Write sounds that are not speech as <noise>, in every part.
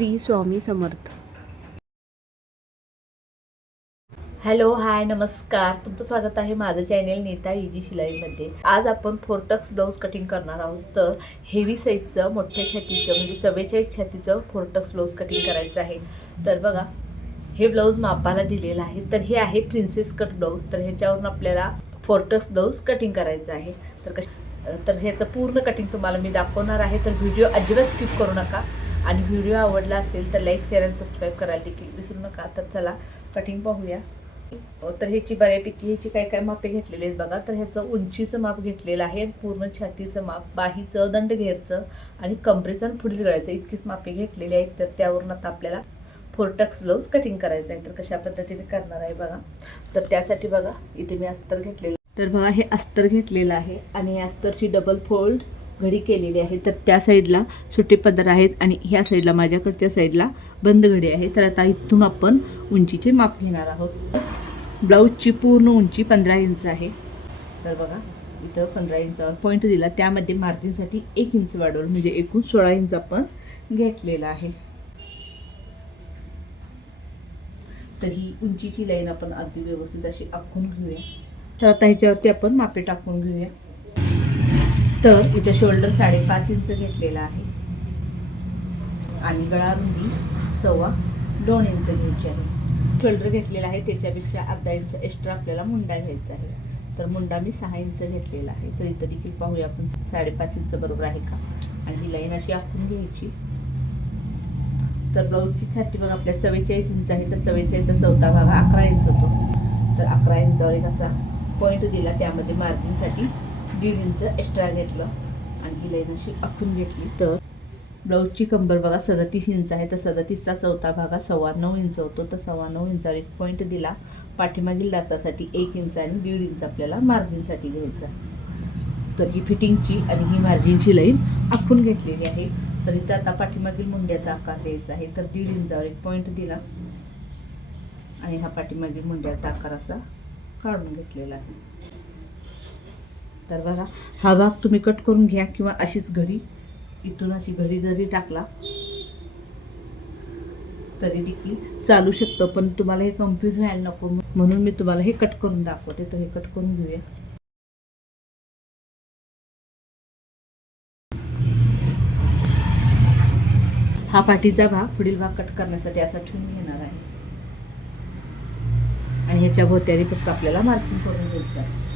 Shri Swami Samarth. Hello hi नमस्कार. तुमचं स्वागत आहे माझं चॅनेल नीता इजी शिलाईमध्ये. आज आपण फोरटक्स ब्लाऊज कटिंग करणार आहोत. तर हेवी साईजचं मोठ्या छातीचं म्हणजे चव्वेचाळीस छातीचं फोरटक्स ब्लाऊज कटिंग करायचं आहे. तर बघा हे ब्लाऊज मापाला दिलेलं आहे. तर हे आहे प्रिन्सेस कट ब्लाऊज तर ह्याच्यावरून आपल्याला फोरटक्स ब्लाऊज कटिंग करायचं आहे. तर कश तर ह्याचं पूर्ण कटिंग तुम्हाला मी दाखवणार आहे. तर व्हिडिओ अजिबात स्किप करू नका. आणि व्हिडिओ आवडला असेल तर लाईक शेअर आणि सबस्क्राईब करायला देखील विसरू नका. तर चला कटिंग पाहूया. तर ह्याची बऱ्यापैकी ह्याची काय काय मापे घेतलेली आहेत बघा. तर ह्याचं उंचीचं माप घेतलेलं आहे पूर्ण छातीचं माप बाहीचं दंड घेरचं आणि कमरेचं आणि पुढील गळायचं इतकीच मापे घेतलेली आहेत. तर त्यावरून आता आपल्याला फोरटक्स ब्लाऊज कटिंग करायचं आहे. तर कशा पद्धतीने करणार आहे बघा. तर त्यासाठी बघा इथे मी अस्तर घेतलेलं तर बघा हे अस्तर घेतलेलं आहे आणि अस्तरची डबल फोल्ड घडी केलेली आहे. तर त्या साईडला सुटे पदर आहेत आणि ह्या साईडला माझ्याकडच्या साईडला बंद घडी आहे. तर आता इथून आपण उंचीचे माप घेणार आहोत. ब्लाऊजची पूर्ण उंची पंधरा इंच आहे. तर बघा इथं पंधरा इंचावर पॉईंट दिला. त्यामध्ये मार्जिनसाठी एक इंच वाढवलं. म्हणजे एकूण सोळा इंच आपण घेतलेला आहे. तर ही उंचीची लाईन आपण अगदी व्यवस्थित अशी आखून घेऊया. तर आता ह्याच्यावरती आपण मापे टाकून घेऊया. तर इथं शोल्डर साडेपाच इंच घेतलेला आहे. आणि गळा रुंदी सव्वा दोन इंच घ्यायची आहे. शोल्डर घेतलेला आहे त्याच्यापेक्षा अर्धा इंच एक्स्ट्रा आपल्याला मुंडा घ्यायचा आहे. तर मुंडा मी सहा इंच घेतलेला आहे. तर इथं देखील पाहूया आपण साडेपाच इंच बरोबर आहे का? आणि ही लाईन अशी आखून घ्यायची. तर ब्लाऊजची छाती बघ आपल्या चव्वेचाळीस इंच आहे. तर चव्वेचाळीसचा चौथा भाग हा अकरा इंच होतो. तर अकरा इंचावर एक असा पॉईंट दिला त्यामध्ये मार्जिनसाठी दीड इंच एक्स्ट्रा घेतलं. आणि ही लाईन अशी आखून घेतली. तर? ब्लाऊजची कंबर बघा सदतीस इंच आहे. तर सदतीसचा चौथा भाग हा सव्वा नऊ इंच होतो. तर सव्वा नऊ इंचावर एक पॉईंट दिला. पाठीमागील डाचासाठी एक इंच आणि दीड इंच आपल्याला मार्जिनसाठी घ्यायचा तर ही फिटिंगची आणि ही मार्जिनची लाईन आखून घेतलेली आहे. तर इथं आता पाठीमागील मुंड्याचा आकार द्यायचा आहे. तर दीड इंचावर एक पॉईंट दिला. आणि हा पाठीमागील मुंड्याचा आकार असा काढून घेतलेला आहे. तर बघा हा भाग तुम्ही कट करून घ्या किंवा अशीच घडी इथून अशी घडी जरी टाकला तरी देखील चालू शकतं. पण तुम्हाला हे कन्फ्यूज व्हायला नको. म्हणून मी तुम्हाला हे कट करून दाखवते. तर हे कट करून घेऊया. हा पाठीचा भाग पुढील भाग कट करण्यासाठी असा ठेवून घेणार आहे. आणि ह्याच्या भोवत्याने फक्त आपल्याला मार्किंग करून घ्यायचं आहे.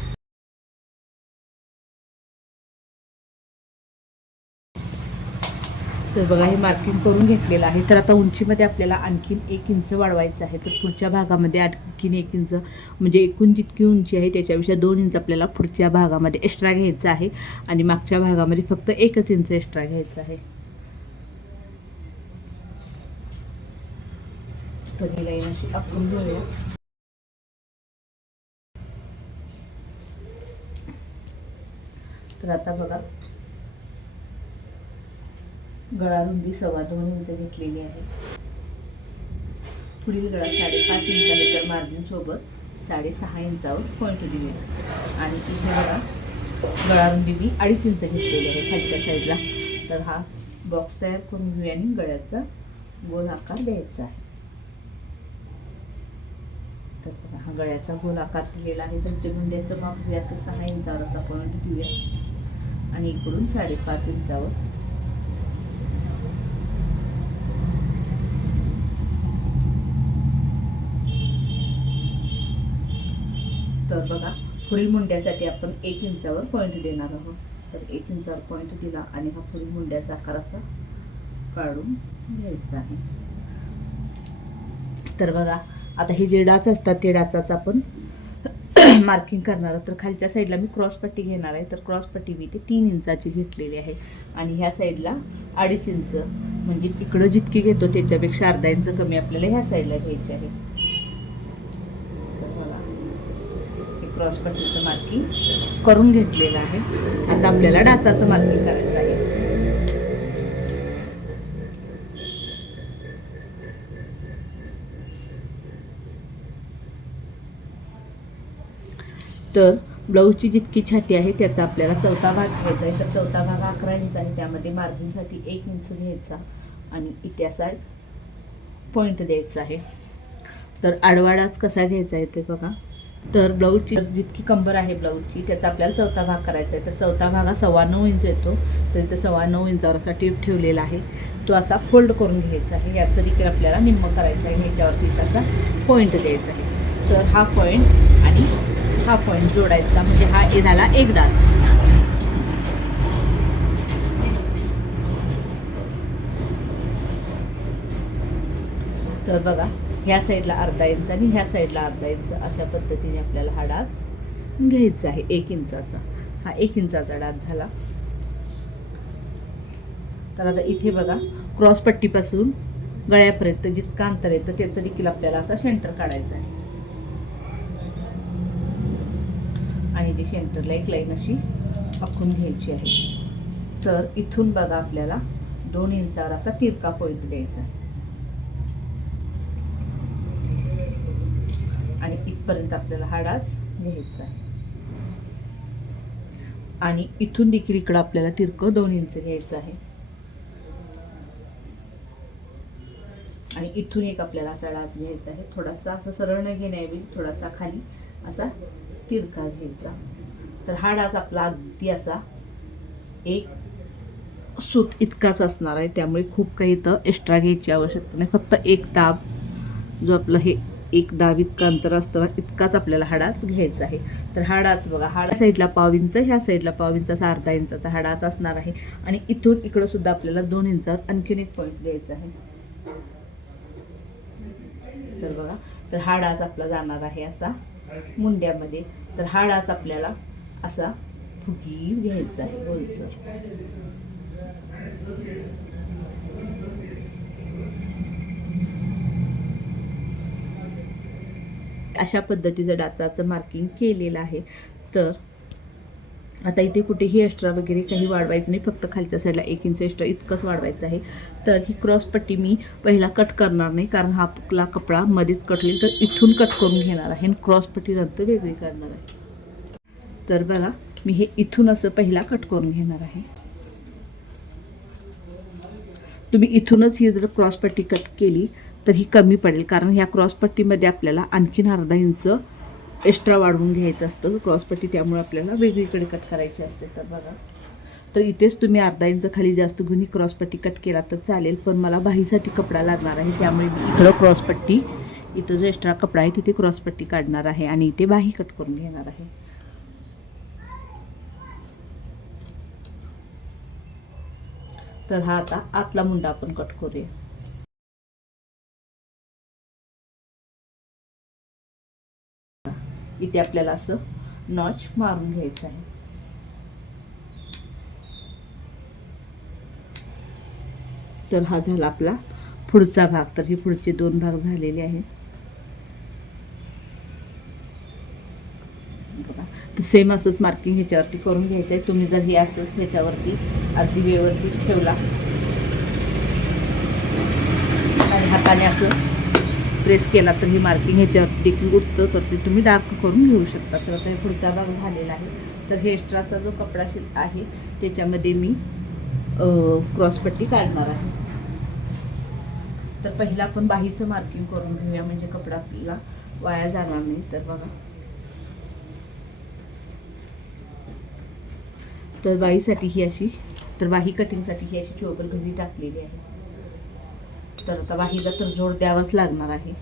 तर बघा हे मार्किंग करून घेतलेलं आहे. तर आता उंचीमध्ये आपल्याला आणखीन एक इंच वाढवायचं आहे. तर पुढच्या भागामध्ये आणखीन एक इंच म्हणजे एकूण जितकी उंची आहे त्याच्यापेक्षा दोन इंच आपल्याला पुढच्या भागामध्ये एक्स्ट्रा घ्यायचं आहे. आणि मागच्या भागामध्ये फक्त एकच इंच एक्स्ट्रा घ्यायचं आहे. तर ही लाईन अशी आपण घेऊया. तर आता बघा गळारुंदी सव्वा दोन इंच घेतलेली आहे. पुढील गळा साडेपाच इंच आहे तर साडेसहा इंचावर पॉईंट दिली आहे. आणि तिथे गळा गळारुंदी मी अडीच इंच घेतलेली आहे खालच्या साईडला तर हा बॉक्स तयार करून घेऊया आणि गळ्याचा गोल आकार द्यायचा आहे. तर बघा हा गळ्याचा गोल आकार दिलेला आहे. तर ते गुंड्याचं माप घेऊया. तर सहा इंचावर असा पॉईंट घेऊया. आणि इकडून साडेपाच इंचावर तर बघा पुढील मुंड्यासाठी आपण एक इंचावर पॉईंट देणार आहोत. तर एक इंचावर पॉईंट दिला आणि हा पुढील मुंड्याचा आकार असा काढून घ्यायचा आहे. तर बघा आता हे जे डाच असतात ते डाचाच आपण <clears throat> मार्किंग करणार आहोत. तर खालच्या साईडला मी क्रॉसपट्टी घेणार आहे. तर क्रॉसपट्टी मी ते तीन इंचाची घेतलेली आहे. आणि ह्या साईडला अडीच इंच. म्हणजे इकडं जितकी घेतो त्याच्यापेक्षा अर्धा इंच कमी आपल्याला ह्या साईडला घ्यायची आहे तर बघा हे क्रॉस पट्टीचं मार्किंग करून घेतलेलं आहे. आता आपल्याला डाचाचं मार्किंग करायचं आहे. तर ब्लाऊजची जितकी छाती आहे त्याचा आपल्याला चौथा भाग घ्यायचा आहे. तर चौथा भाग अकरा इंच आहे. त्यामध्ये मार्किंगसाठी एक इंच घ्यायचा आणि इतिहासात पॉईंट द्यायचा आहे. तर आडवाडाच कसा घ्यायचा आहे ते बघा. तर ब्लाऊजची जितकी कंबर आहे ब्लाऊजची त्याचा आपल्याला चौथा भाग करायचा आहे. तर चौथा भाग हा सव्वा नऊ इंच येतो. तर इथं सव्वा नऊ इंचावर असा टीप ठेवलेला आहे. तो असा फोल्ड करून घ्यायचा आहे. याचं देखील आपल्याला निम्म करायचं आहे. ह्याच्यावरती त्याचा पॉईंट द्यायचा आहे. तर हा पॉईंट आणि हा पॉईंट जोडायचा. म्हणजे हा ए झाला एकदा तर बघा ह्या साईडला अर्धा इंच आणि ह्या साईडला अर्धा इंच अशा पद्धतीने आपल्याला हा डाग घ्यायचा आहे एक इंचाचा. हा एक इंचाचा डाग झाला. तर आता इथे बघा क्रॉसपट्टीपासून गळ्यापर्यंत जितकं अंतर येतं त्याचं देखील आपल्याला असा सेंटर काढायचा आहे. आणि ती सेंटरला एक लाईन अशी आखून घ्यायची आहे. तर इथून बघा आपल्याला दोन इंचावर असा तिरका पॉईंट द्यायचा आहे आणि इथपर्यंत आपल्याला हा डास घ्यायचा आहे. आणि इथून देखील इकडं आपल्याला तिरकं दोन इंच घ्यायचं आहे. आणि इथून एक आपल्याला असा डास घ्यायचा आहे. थोडासा असं सरळ न घेण्याऐवजी थोडासा खाली असा तिरका घ्यायचा. तर हा डास आपला अगदी असा एक सूत इतकाच असणार आहे. त्यामुळे खूप काही इथं एक्स्ट्रा घ्यायची आवश्यकता नाही. फक्त एक ताब जो आपलं हे एक दहा इतका अंतर असतं इतकाच आपल्याला हाडाच घ्यायचा आहे. तर हाडाच बघा हाडा साईडला पाव इंच ह्या साईडला पाव इंचाचा अर्धा इंचाचा हाडाच असणार आहे. आणि इथून इकडं सुद्धा आपल्याला दोन इंचावर आणखीन एक पॉईंट घ्यायचा आहे. तर बघा तर हाडाच आपला जाणार आहे असा मुंड्यामध्ये. तर हाडाच आपल्याला असा फुगीर घ्यायचा आहे बोलसर अशा पद्धतीचं डाचाचं मार्किंग केलेलं आहे. तर आता इथे कुठेही एक्स्ट्रा वगैरे काही वाढवायचं नाही फक्त खालच्या साईडला एक इंच एक्स्ट्रा इतकंच वाढवायचं आहे. तर ही क्रॉस पट्टी मी पहिला कट करणार नाही कारण हा आपला कपडा मध्येच कट होईल तर इथून कट करून घेणार आहे आणि क्रॉस पट्टी नंतर वेगळी करणार आहे. तर बघा मी हे इथून असं पहिला कट करून घेणार आहे. तुम्ही इथूनच ही जर क्रॉस पट्टी कट केली तर ही कमी पडेल. कारण ह्या क्रॉसपट्टीमध्ये आपल्याला आणखीन अर्धा इंच एक्स्ट्रा वाढवून घ्यायचं असतं. क्रॉस पट्टी त्यामुळे आपल्याला वेगळीकडे कट करायची असते. तर बघा. तर इथेच तुम्ही अर्धा इंच खाली जास्त घेऊन ही क्रॉस पट्टी कट केला तर चालेल. पण मला बाहीसाठी कपडा लागणार आहे. त्यामुळे मी इकडं क्रॉसपट्टी इथं जो एक्स्ट्रा कपडा आहे तिथे क्रॉसपट्टी काढणार आहे आणि इथे बाही कट करून घेणार आहे. तर हा आता आतला मुंडा आपण कट करूया. इथे आपल्याला असं नॉच मारून घ्यायचं आहे. तर हा झाला आपला पुढचा भाग. तर हे पुढचे दोन भाग झालेले आहेत तर सेम असंच मार्किंग ह्याच्यावरती करून घ्यायचं आहे. तुम्ही जर हे असंच ह्याच्यावरती अगदी व्यवस्थित ठेवला आणि हाताने असं प्रेस केला तर हे मार्किंग ह्याच्यावर देखील उठतं तर ते तुम्ही डार्क करून घेऊ शकता. तर आता हे पुढचा भाग झालेला आहे. तर हे एक्स्ट्राचा जो कपडा शिल आहे त्याच्यामध्ये मी क्रॉसपट्टी काढणार आहे. तर पहिला आपण बाहीचं मार्किंग करून घेऊया. म्हणजे कपडा आपल्याला वाया जाणार नाही. तर बघा. तर बाहीसाठी ही अशी तर बाही कटिंगसाठी ही अशी चोबल घडी टाकलेली आहे. तर आता बाहीला तर जोड द्यावाच लागणार आहे.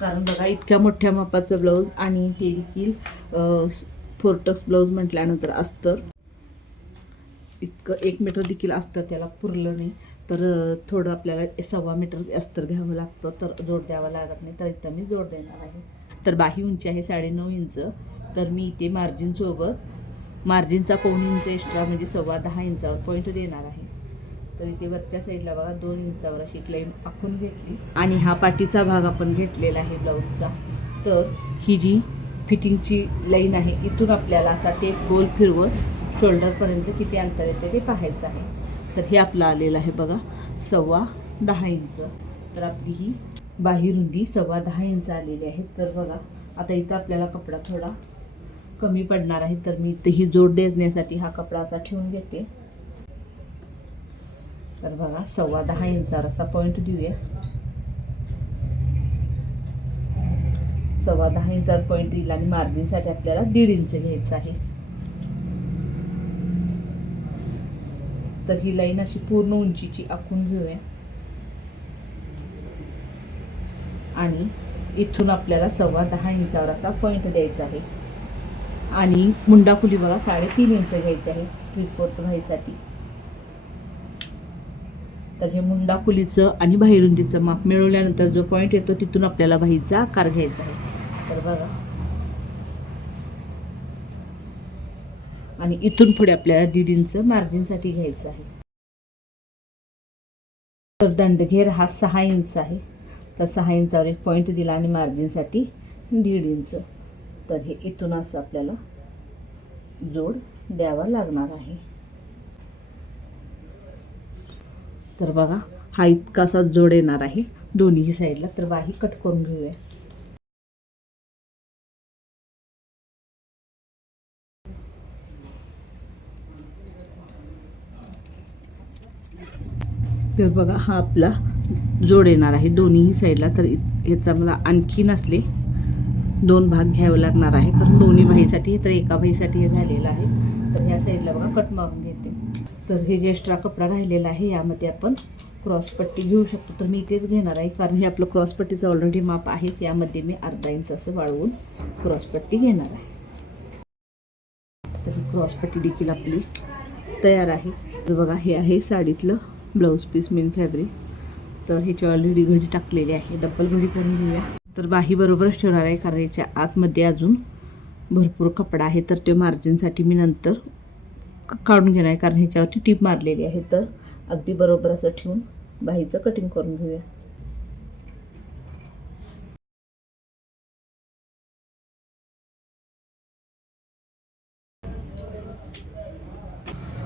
कारण बघा इतक्या मोठ्या मापाचं ब्लाऊज आणि ते देखील फोर्टक्स ब्लाऊज म्हटल्यानंतर अस्तर. इतकं एक मीटर देखील अस्तर त्याला पुरलं नाही. तर थोडं आपल्याला सव्वा मीटर अस्तर घ्यावं लागतं तर जोड द्यावा लागत नाही तर इथं मी जोड देणार आहे. तर बाही उंची आहे साडेनऊ इंच. तर मी इथे मार्जिनसोबत मार्जिनचा पाऊण इंच एक्स्ट्रा म्हणजे सव्वा दहा इंचावर पॉईंट देणार आहे. तर इथे वरच्या साईडला बघा दोन इंचावर अशी क्लेम आखून घेतली. आणि हा पाठीचा भाग आपण घेतलेला आहे ब्लाऊजचा तर ही जी फिटिंगची लाईन आहे इथून आपल्याला असा टेप गोल फिरवत शोल्डरपर्यंत किती अंतर येते ते पाहायचं आहे. तर हे आपलं आलेलं आहे बघा सव्वा दहा इंच. तर आपली ही बाही रुंदी सव्वा दहा इंच आलेली आहे. तर बघा आता इथं आपल्याला कपडा थोडा कमी पडणार आहे तर मी इथे ही जोड देण्यासाठी हा कपडा असा ठेवून घेते. तर बघा सव्वा दहा इंचावर असा पॉईंट देऊया. सव्वा दहा इंचावर पॉईंट येईल आणि मार्जिनसाठी आपल्याला दीड इंच घ्यायचं आहे. तर ही लाईन अशी पूर्ण उंचीची आखून घेऊया. आणि इथून आपल्याला सव्वा दहा इंचावर असा पॉईंट द्यायचा आहे. आणि मुंडाखुली बघा साडेतीन इंच घ्यायची आहे थ्री फोर्थ भाईसाठी. तर हे मुंडाखुलीचं आणि बाहेरुंदीचं माप मिळवल्यानंतर जो पॉईंट येतो तिथून आपल्याला भाईचा आकार घ्यायचा आहे. तर बघा. आणि इथून पुढे आपल्याला दीड इंच मार्जिनसाठी घ्यायचं आहे. तर दंडघेर हा सहा इंच आहे. तर सहा इंचावर एक पॉईंट दिला आणि मार्जिनसाठी दीड इंच. तर हे इथून असं आपल्याला जोड द्यावा लागणार आहे. तर बघा हा इतका असा जोड येणार आहे दोन्ही साईडला. तर बाही कट करून घेऊया. तर बघा हा आपला जोड येणार आहे दोन्हीही साईडला. तर ह्याचा मला आणखी नसले दोन भाग घ्यावे लागणार आहे. कारण दोन्ही भाईसाठी तर एका भाईसाठी हे झालेलं आहे. तर ह्या साईडला बघा कट मारून घेते. तर हे जे एक्स्ट्रा कपडा राहिलेला आहे यामध्ये आपण क्रॉसपट्टी घेऊ शकतो. तर मी इथेच घेणार आहे कारण हे आपलं क्रॉसपट्टीचं ऑलरेडी माप आहे. यामध्ये मी अर्धा इंच असं वाळवून क्रॉसपट्टी घेणार आहे. तर ही क्रॉसपट्टी देखील आपली तयार आहे. तर बघा हे आहे साडीतलं ब्लाऊज पीस मेन फॅब्रिक तर ह्याची ऑलरेडी घडी टाकलेली आहे. डबल घडी करून घेऊया. तर बाहीबरोबरच ठेवणार आहे कारण याच्या आतमध्ये अजून भरपूर कपडा आहे. तर ते मार्जिनसाठी मी नंतर काढून घेणार आहे कारण ह्याच्यावरती टीप मारलेली आहे. तर अगदी बरोबर असं ठेवून बाहीचं कटिंग करून घेऊया.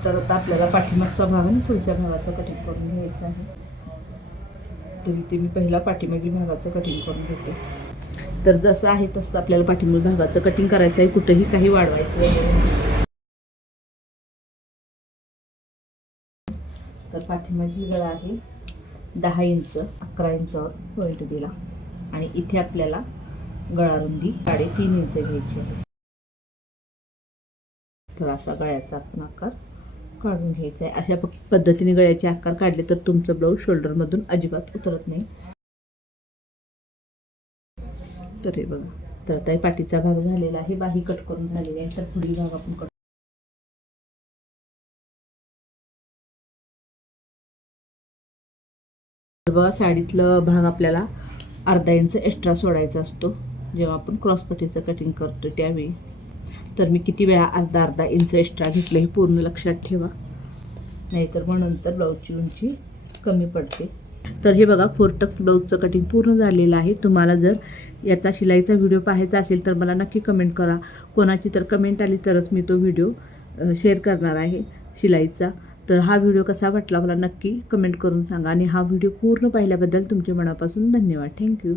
तर आता आपल्याला पाठीमागचा भाग आणि पुढच्या भागाचं कटिंग करून घ्यायचं आहे. तर इथे मी पहिला पाठीमागील भागाचं कटिंग करून घेते. तर जसं आहे तसं आपल्याला पाठीमागील भागाचं कटिंग करायचं आहे कुठंही काही वाढवायचं वगैरे तर पाठीमागील गळा आहे दहा इंच अकरा इंचावर पॉईंट दिला. आणि इथे आपल्याला गळारुंदी साडेतीन इंच घ्यायची आहे. तर असा गळ्याचा आपण आकार काढून घ्यायचा आहे अशा पद्धतीने गळ्याचे आकार काढले तर तुमचं ब्लाऊज शोल्डरमधून अजिबात उतरत नाही. तर हे बघा. तर आता पाठीचा भाग झालेला आहे. बाही कट करून झालेली आहे. तर पुढील भाग आपण कट बघा साडीतलं भाग आपल्याला अर्धा इंच एक्स्ट्रा सोडायचा असतो. जेव्हा आपण क्रॉसपट्टीचं कटिंग करतो त्यावेळी. तर मी किती वेळा अर्धा अर्धा इंच एक्स्ट्रा घेतलं हे पूर्ण लक्षात ठेवा. नाहीतर म्हणून तर ब्लाऊजची उंची कमी पडते. तर हे बघा फोरटक्स ब्लाऊजचं कटिंग पूर्ण झालेलं आहे. तुम्हाला जर याचा शिलाईचा व्हिडिओ पाहायचा असेल तर मला नक्की कमेंट करा. कोणाची तर कमेंट आली तरच मी तो व्हिडिओ शेअर करणार आहे शिलाईचा. तर हा व्हिडिओ कसा वाटला मला नक्की कमेंट करून सांगा. आणि हा व्हिडिओ पूर्ण पाहिल्याबद्दल तुमच्या मनापासून धन्यवाद. थँक्यू